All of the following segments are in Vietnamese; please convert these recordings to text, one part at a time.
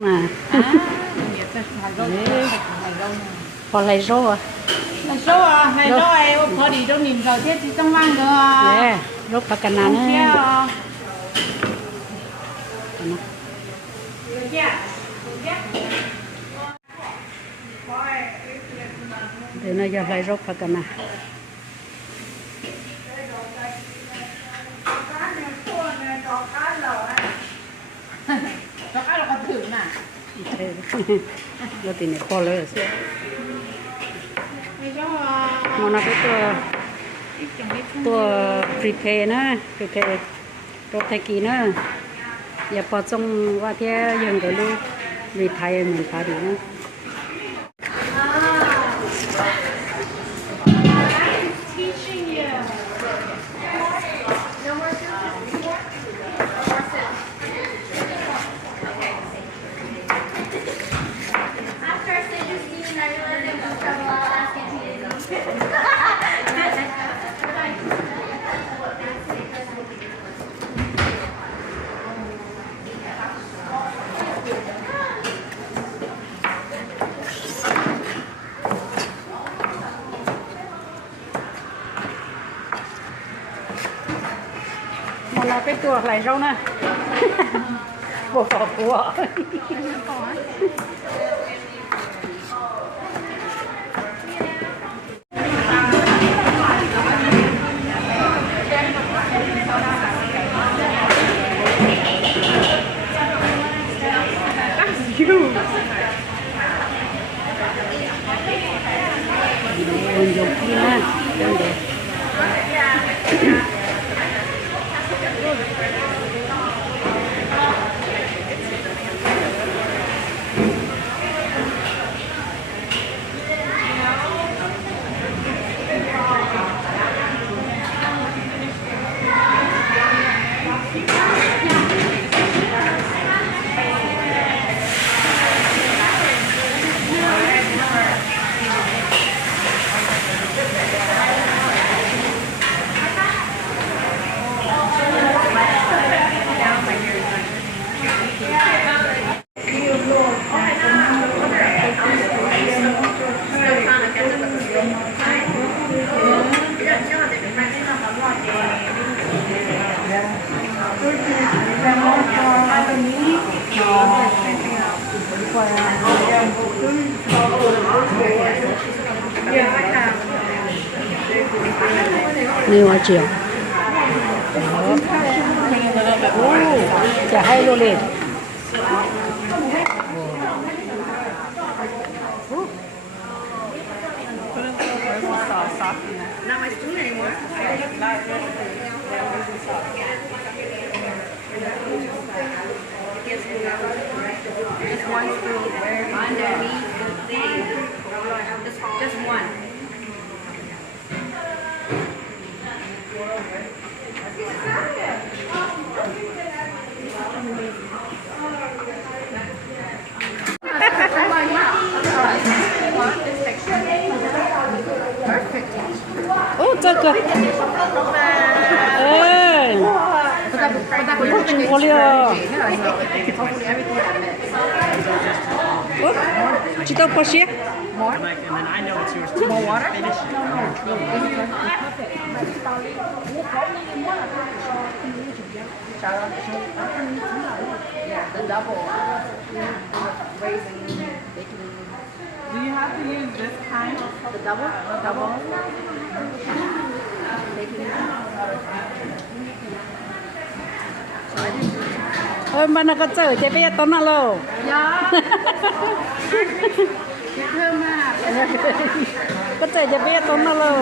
mà còn lấy rau à lấy rau ấy có đi đâu nhìn rồi thế chỉ trong vang cơ nè rau bạc cà nàn từ nơi giờ lấy rau bạc cà nàn cho cái là con thử nè lo tiene color sí mà nó cáiตัวprepare นะ prepare รถไทยกีนะอย่าพอจงว่าที่ยังก็รู้ retirement party นะเราเป็นตัวอะไรเรานะบวกบัวคนยกที่นะเด็กนี่ว่าเจียวจะให้รู้เลยjust one ô这个哎中国了哦知道不是 more And then I know it's yours too. more water Finish it. yeah the double raising do you have to use this kind the double ôi mà nó có chở chế bây giờ tao nào lâu thơm à có chở chế bây giờ tao nào lâu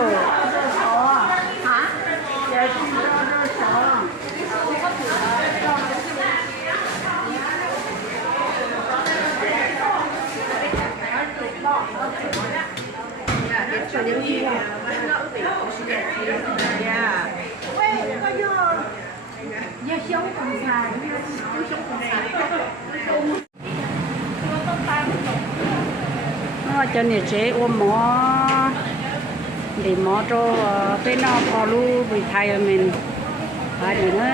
hả cho nên chế ôm mỏ để mỏ cho bên nó có lu retirement à để nó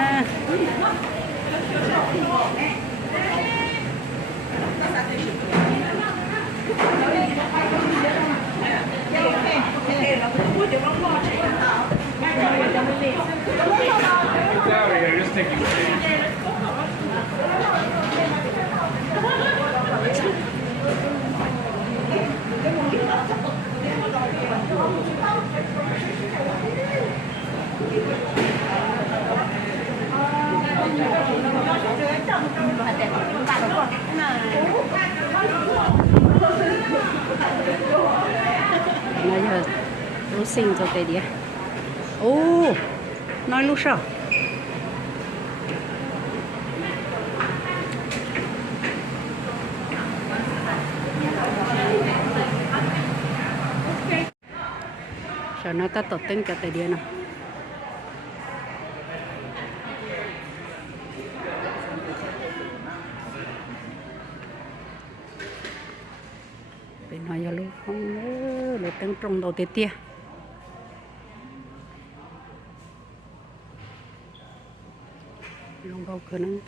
sinh cho tây đi ô nói lúc sao sao nó ta tổ tính cho tây đi nào bên nói luôn không nhớ để tăng trồng đầu tiên tia long gấu cơ năng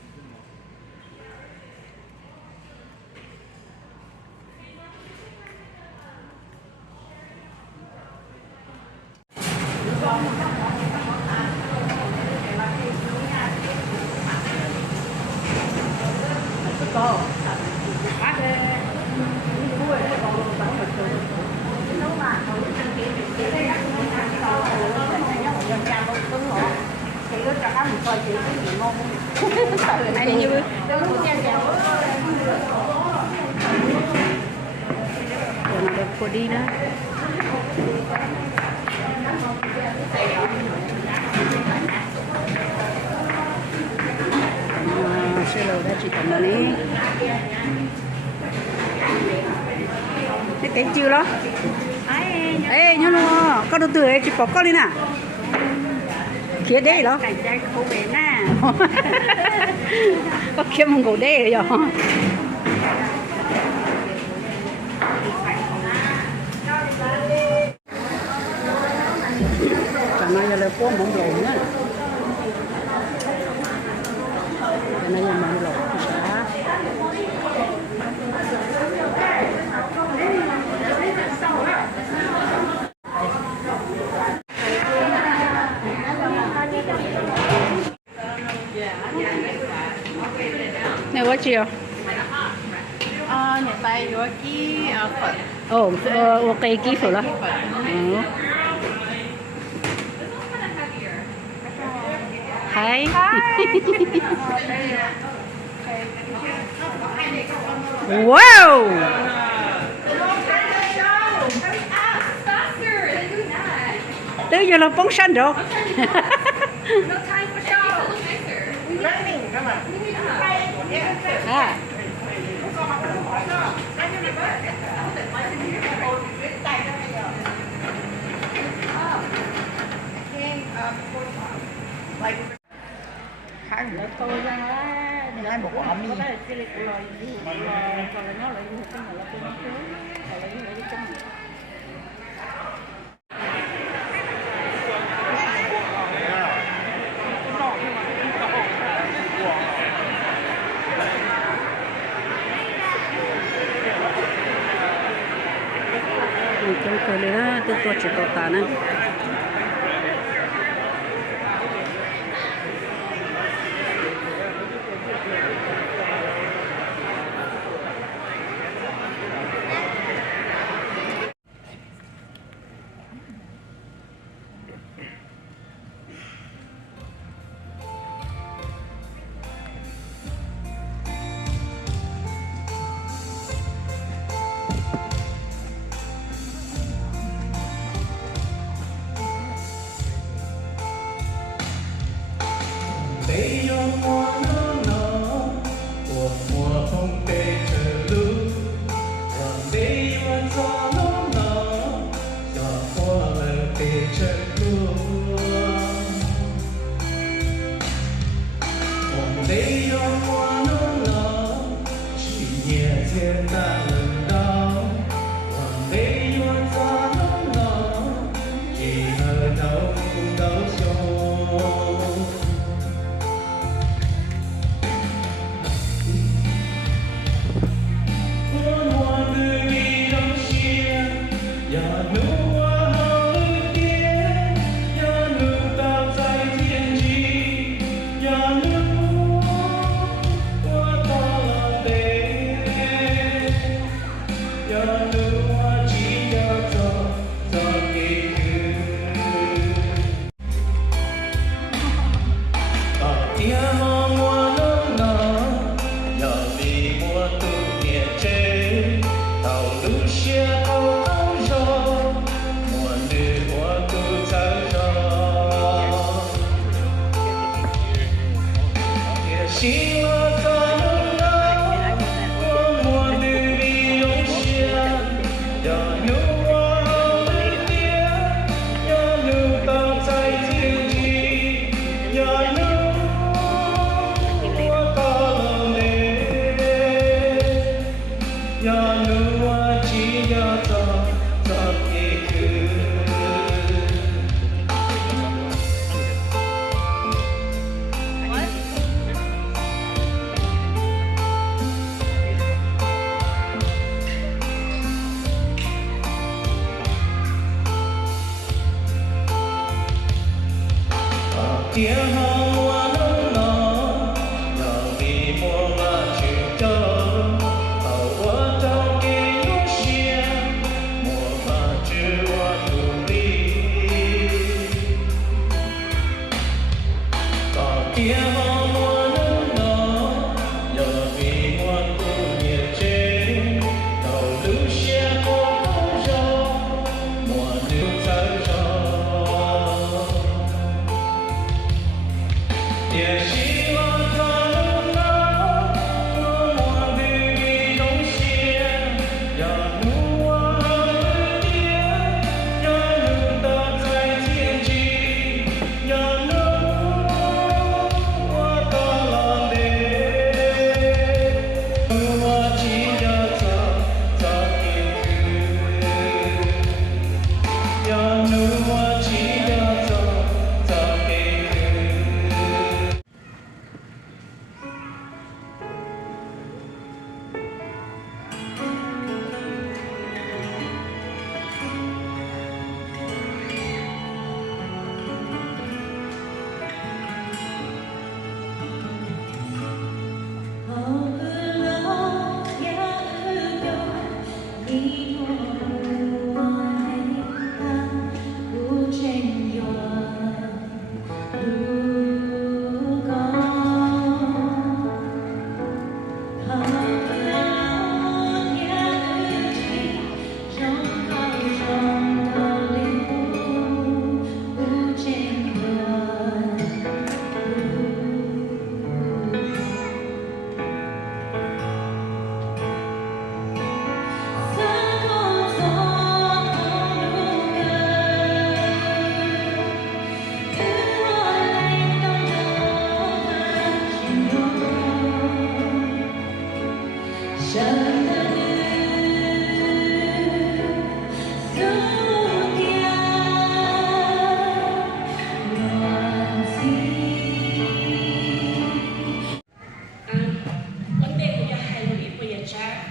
anh như nó đẹp cô đi đó xe lầu đã chỉ tầm này cái chiều đó ê nhớ nó có đầu tư ấy chỉ bỏ con đi nè kia đấy đó cảnh trai không về nè có kia một cổ đấy rồi chẳng nói là có món lẩu nữa cái này là món lẩu này quá chiều nhà tay vô cái phật ok ký phở đó Hi. Wow. Tới giờ là bóng xanh rồi. À. khăn để tôi ra để một quả mì Trong cơ này tôi chỉ có tàn á. Đây yo mùa nắng nở, của mùa không tê chờ lưu. Còn đây yo gió nắng nở, gió qua lời tê chờ lưu. Còn đây yo mùa nắng nở, chỉ nhẹ thiên ta lần đau. Còn đây yo gió nắng nở, chỉ hơi đau cũng đau sâu. 누워 지려서 저기 tiếng hoa nồng nàn lòng đi mua mà chữ tơ hầu qua trong kia lúc xưa mua mà chữ hoa tù đi tiếng hoa nồng nàn lòng đi mua tù nhiệt chế hầu lúc xưa có gió mùa nước trái gió也希望他能让我对你动心，让我的脸，让能在天际，让我的浪的，我记得他一句，让我记得他一句。vấn đề của nhà hay là ít của nhà cha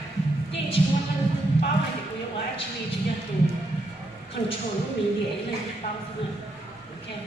nhưng chỉ muốn ăn bao hay của nhà quá actually chỉ là tụ control mình để lên bao thôi ok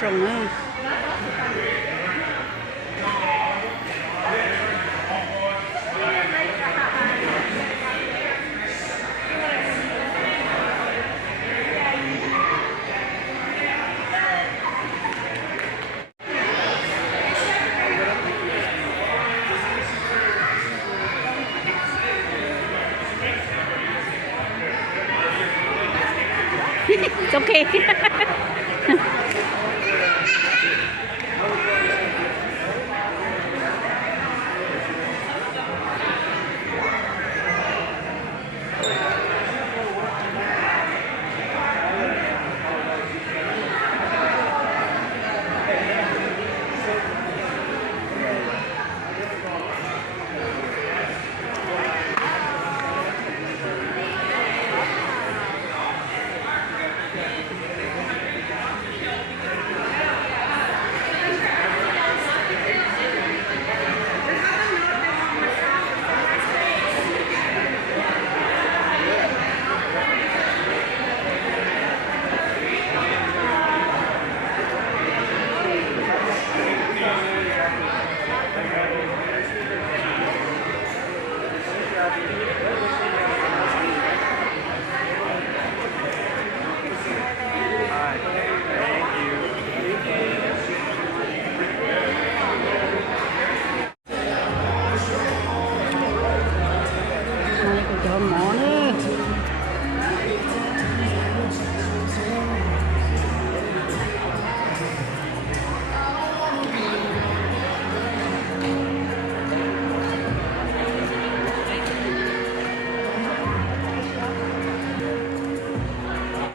trồng á. It's okay.